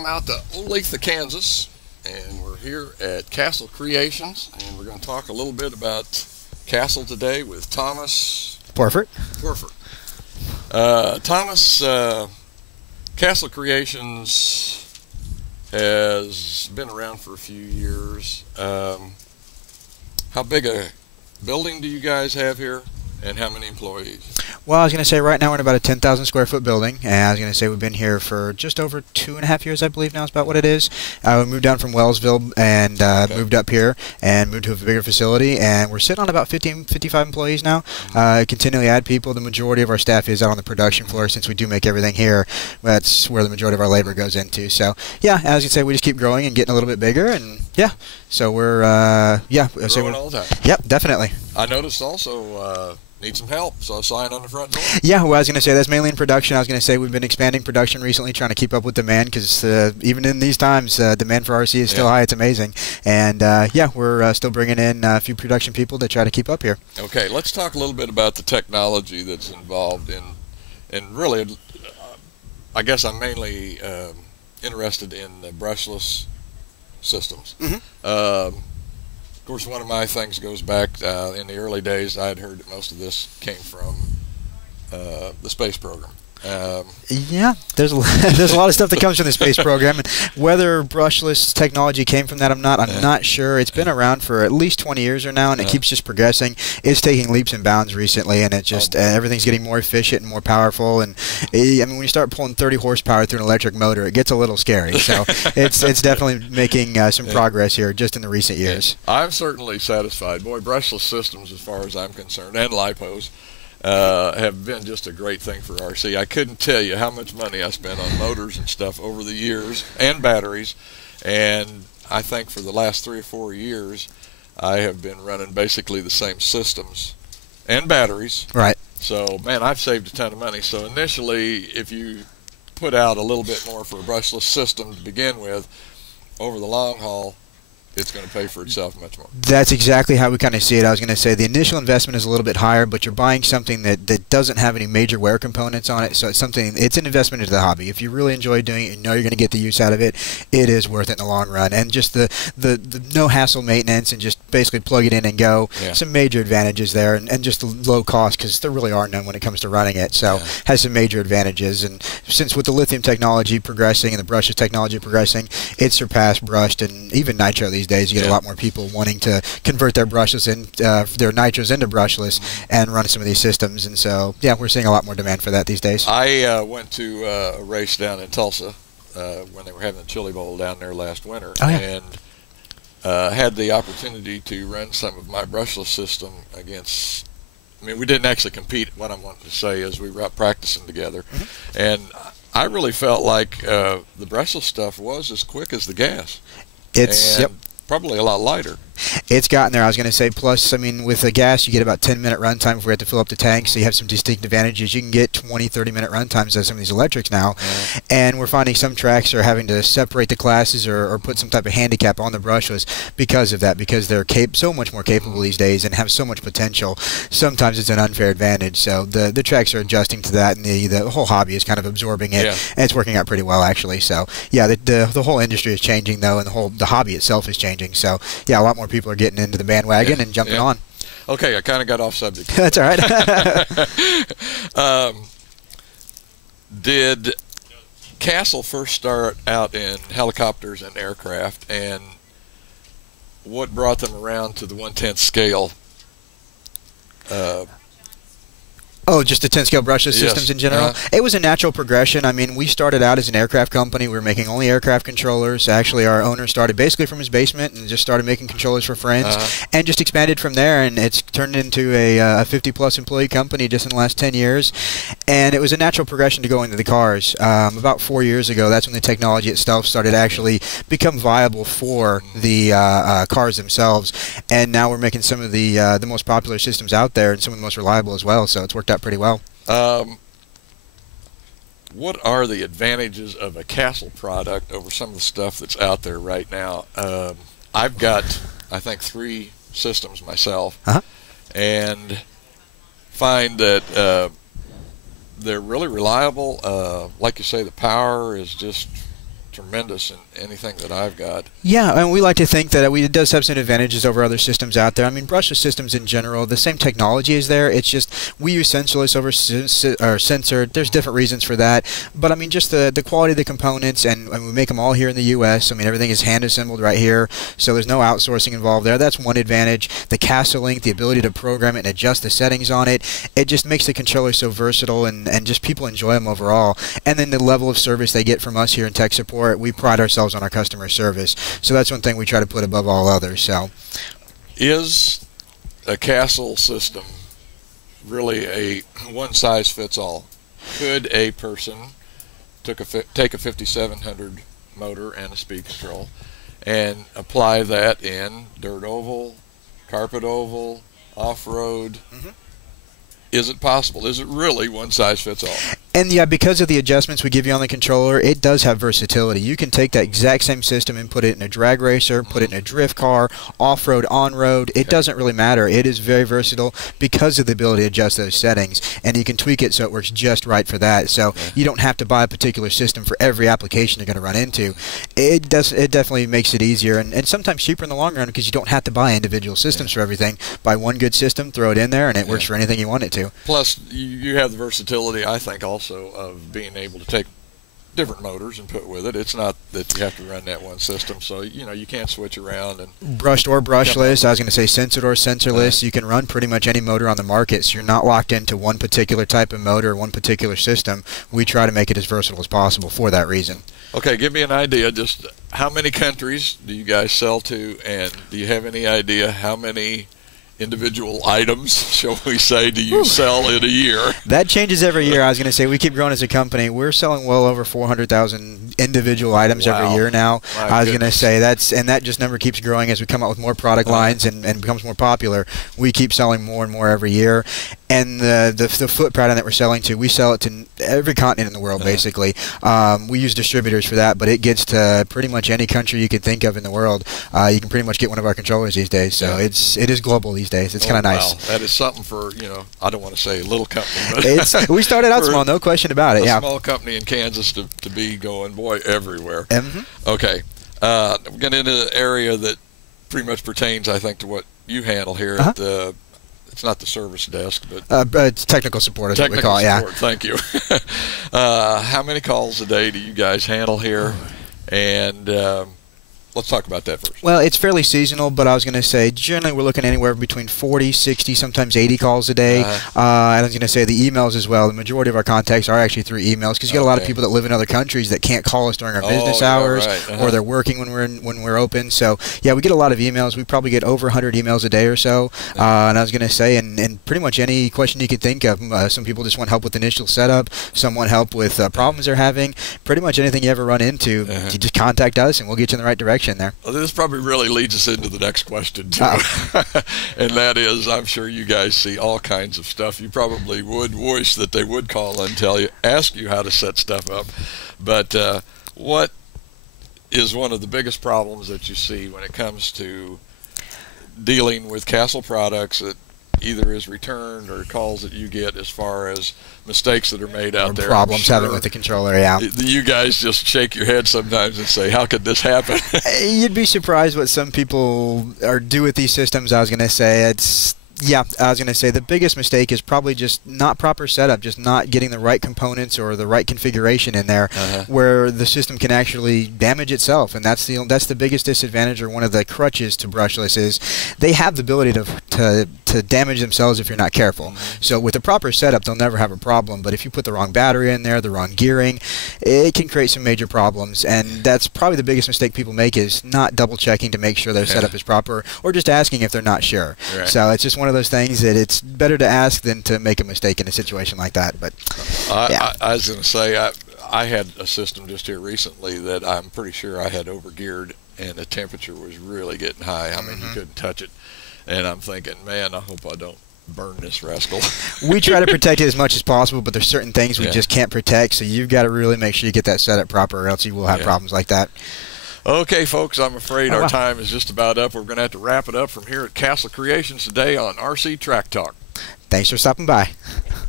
I'm out to Olathe, Kansas, and we're here at Castle Creations, and we're going to talk a little bit about Castle today with Thomas Porfert. Porfert. Thomas, Castle Creations has been around for a few years. How big a building do you guys have here, and how many employees? Well, I was going to say right now we're in about a 10,000 square foot building, and I was going to say we've been here for just over 2.5 years, I believe now is about what it is. We moved down from Wellsville and moved up here and moved to a bigger facility, and we're sitting on about 55 employees now. Continually add people. The majority of our staff is out on the production floor since we do make everything here. That's where the majority of our labor goes into. So, yeah, as you say, we just keep growing and getting a little bit bigger, and yeah, so we're, Growing all the time. Yep, definitely. I noticed also need some help, so a sign on the front door. Yeah, well, I was going to say that's mainly in production. I was going to say we've been expanding production recently, trying to keep up with demand because even in these times, demand for RC is still high. It's amazing. And, yeah, we're still bringing in a few production people to try to keep up here. Okay, let's talk a little bit about the technology that's involved in, and really, I guess I'm mainly interested in the brushless systems. Mm-hmm. Of course, one of my things goes back in the early days. I had heard that most of this came from the space program. Yeah, there's a lot of stuff that comes from the space program, and whether brushless technology came from that, I'm not sure. It's been around for at least 20 years or now, and it keeps just progressing. It's taking leaps and bounds recently, and it's just everything's getting more efficient and more powerful. And I mean, when you start pulling 30 horsepower through an electric motor, it gets a little scary. So it's definitely making some progress here just in the recent years. I'm certainly satisfied. Boy, brushless systems, as far as I'm concerned, and lipos, have been just a great thing for RC. I couldn't tell you how much money I spent on motors and stuff over the years, and batteries, and I think for the last 3 or 4 years I have been running basically the same systems and batteries. Right. So, man, I've saved a ton of money. So initially, if you put out a little bit more for a brushless system to begin with, over the long haul, it's going to pay for itself much more. That's exactly how we kind of see it. I was going to say the initial investment is a little bit higher, but you're buying something that doesn't have any major wear components on it, so it's an investment into the hobby. If you really enjoy doing it, you know you're going to get the use out of it, it is worth it in the long run. And just the no hassle maintenance and just basically plug it in and go, some major advantages there, and just the low cost, because there really are none when it comes to running it, so has some major advantages. And since with the lithium technology progressing and the brushless technology progressing, it's surpassed brushed and even nitro these days. You get a lot more people wanting to convert their brushless their nitros into brushless and run some of these systems, and so yeah, we're seeing a lot more demand for that these days. I went to a race down in Tulsa when they were having the Chili Bowl down there last winter, and had the opportunity to run some of my brushless system against. I mean, we didn't actually compete. What I'm wanting to say is we were out practicing together, and I really felt like the brushless stuff was as quick as the gas. It's probably a lot lighter. It's gotten there. I was going to say, plus, I mean, with the gas, you get about 10-minute run time before you have to fill up the tank, so you have some distinct advantages. You can get 20, 30-minute run times on some of these electrics now, and we're finding some tracks are having to separate the classes or put some type of handicap on the brushless because of that, because they're so much more capable these days and have so much potential. Sometimes it's an unfair advantage, so the tracks are adjusting to that, and the whole hobby is kind of absorbing it, and it's working out pretty well, actually. So, yeah, the whole industry is changing, though, and the hobby itself is changing. So, yeah, a lot more people are getting into the bandwagon and jumping on. Okay, I kind of got off subject. That's all right. Did Castle first start out in helicopters and aircraft, and what brought them around to the 1/10 scale? Oh, just the 10-scale brushless systems in general? It was a natural progression. I mean, we started out as an aircraft company. We were making only aircraft controllers. Actually, our owner started basically from his basement and just started making controllers for friends and just expanded from there, and it's turned into a 50-plus employee company just in the last 10 years. And it was a natural progression to go into the cars. About 4 years ago, that's when the technology itself started to actually become viable for the cars themselves. And now we're making some of the most popular systems out there and some of the most reliable as well, so it's worked out pretty well. What are the advantages of a Castle product over some of the stuff that's out there right now? I've got, I think, 3 systems myself, and find that they're really reliable. Like you say, the power is just tremendous in anything that I've got. Yeah, and we like to think that it does have some advantages over other systems out there. I mean, brushless systems in general, the same technology is there. It's just we use sensorless over censored. There's different reasons for that. But I mean, just the quality of the components, and we make them all here in the U.S. I mean, everything is hand assembled right here, so there's no outsourcing involved there. That's one advantage. The caster link, the ability to program it and adjust the settings on it, it just makes the controller so versatile, and just people enjoy them overall. And then the level of service they get from us here in tech support, we pride ourselves on our customer service. So that's one thing we try to put above all others. So, is a Castle system really a one-size-fits-all? Could a person take a 5700 motor and a speed control and apply that in dirt oval, carpet oval, off-road? Is it possible? Is it really one-size-fits-all? And yeah, because of the adjustments we give you on the controller, it does have versatility. You can take that exact same system and put it in a drag racer, put it in a drift car, off-road, on-road. It doesn't really matter. It is very versatile because of the ability to adjust those settings, and you can tweak it so it works just right for that. So you don't have to buy a particular system for every application you're going to run into. It definitely makes it easier, and sometimes cheaper in the long run, because you don't have to buy individual systems for everything. Buy one good system, throw it in there, and it works for anything you want it to. Plus, you have the versatility, I think, also of being able to take different motors and put with it. It's not that you have to run that one system, so you can't switch around. And brushed or brushless, I was going to say censored or sensorless, you can run pretty much any motor on the market, so you're not locked into one particular type of motor or one particular system. We try to make it as versatile as possible for that reason. Okay, give me an idea, just how many countries do you guys sell to, and do you have any idea how many individual items, shall we say, do you sell in a year? That changes every year. I was going to say, we keep growing as a company. We're selling well over 400,000 individual items every year now. I was going to say, that just number keeps growing as we come out with more product lines and becomes more popular. We keep selling more and more every year. And the foot pattern that we're selling to, we sell it to every continent in the world, basically. We use distributors for that, but it gets to pretty much any country you can think of in the world. You can pretty much get one of our controllers these days, so it is global these days. It's kind of nice. Wow. That is something for, I don't want to say a little company, but we started out small, no question about it. A small company in Kansas to be going, boy, everywhere. Okay. We're getting into an area that pretty much pertains, I think, to what you handle here at the. It's not the service desk, but it's technical support is what we call it. Yeah. Thank you. How many calls a day do you guys handle here? And let's talk about that first. Well, it's fairly seasonal, but I was going to say generally we're looking anywhere between 40, 60, sometimes 80 calls a day. And I was going to say the emails as well. The majority of our contacts are actually through emails, because you got a lot of people that live in other countries that can't call us during our business hours, or they're working when we're open. So yeah, we get a lot of emails. We probably get over 100 emails a day or so. And I was going to say, and pretty much any question you could think of. Some people just want help with initial setup. Some want help with problems they're having. Pretty much anything you ever run into, you just contact us and we'll get you in the right direction there. Well, this probably really leads us into the next question, too. And that is, I'm sure you guys see all kinds of stuff. You probably would wish that they would call and ask you how to set stuff up. But what is one of the biggest problems that you see when it comes to dealing with Castle products that either is returned or calls that you get as far as mistakes that are made out there? Problems having with the controller, yeah. You guys just shake your head sometimes and say, how could this happen? You'd be surprised what some people do with these systems. I was going to say, yeah, I was going to say the biggest mistake is probably just not proper setup, just not getting the right components or the right configuration in there, where the system can actually damage itself, and that's the biggest disadvantage, or one of the crutches to brushless, is they have the ability to damage themselves if you're not careful. So with a proper setup, they'll never have a problem, but if you put the wrong battery in there, the wrong gearing, it can create some major problems, and that's probably the biggest mistake people make, is not double checking to make sure their setup is proper, or just asking if they're not sure. So it's just one of those things that it's better to ask than to make a mistake in a situation like that. But I was going to say, I had a system just here recently that I'm pretty sure I had overgeared, and the temperature was really getting high. I mean, you couldn't touch it, and I'm thinking, man, I hope I don't burn this rascal. We try to protect it as much as possible, but there's certain things we just can't protect, so you've got to really make sure you get that set up proper, or else you will have problems like that. Okay, folks, I'm afraid our time is just about up. We're going to have to wrap it up from here at Castle Creations today on RC Track Talk. Thanks for stopping by.